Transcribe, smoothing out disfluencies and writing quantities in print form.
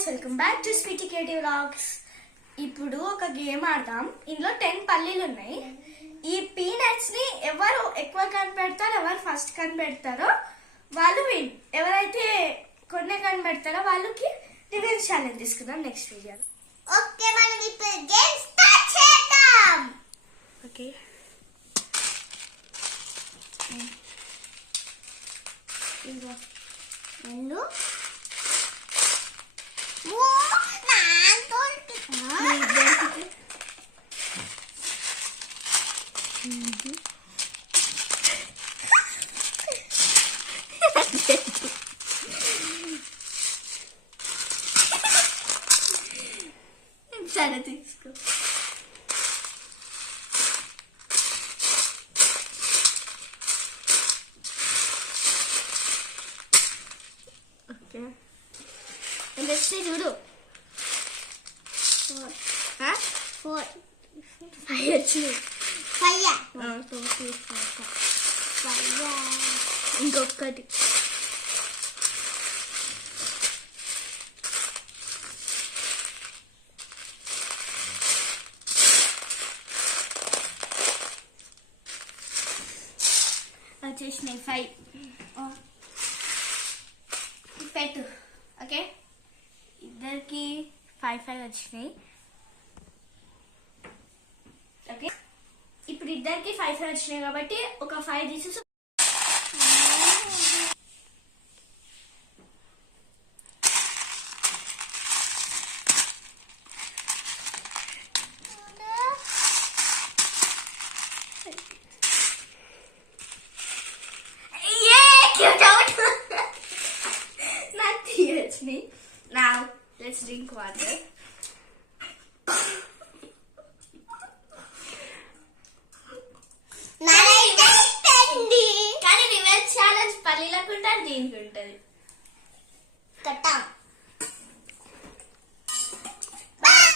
Guys, welcome back to Sweety creative vlogs. ఇప్పుడు ఒక game ఆడదాం. ఇందులో 10 పల్లీలు ఉన్నాయి. ఈ పీనట్స్ ని ఎవరు ఎక్కువ కనిపెడతారో, ఎవరు ఫస్ట్ కనిపెడతారో వాళ్ళు విన్. ఎవరైతే కొన్ని కనిపెడతారో వాళ్ళకి రివెంజ్ ఛాలెంజ్ తీసుకుందాం నెక్స్ట్ వీడియో. ఓకే, మనం ఇప్పుడు గేమ్ స్టార్ట్ చేద్దాం. ఓకే, ఇదిగో సరే తీసుకో. ఓకే, ఎంత వచ్చినాయి చూడు. 4 5 వచ్చినాయి. 5 ఇంకొకటి. వచ్చేసినాయి 5. పెట్టు. ఓకే, ఇద్దరికి 5 వచ్చినాయి. ఓకే, ఇప్పుడు ఇద్దరికి 5 వచ్చినాయి కాబట్టి ఒక 5 తీసి Now, let's drink water. కానీ రివెంజ్ ఛాలెంజ్ పల్లీలకు ఉంటుంది, దీనికి ఉంటుంది. కట్టా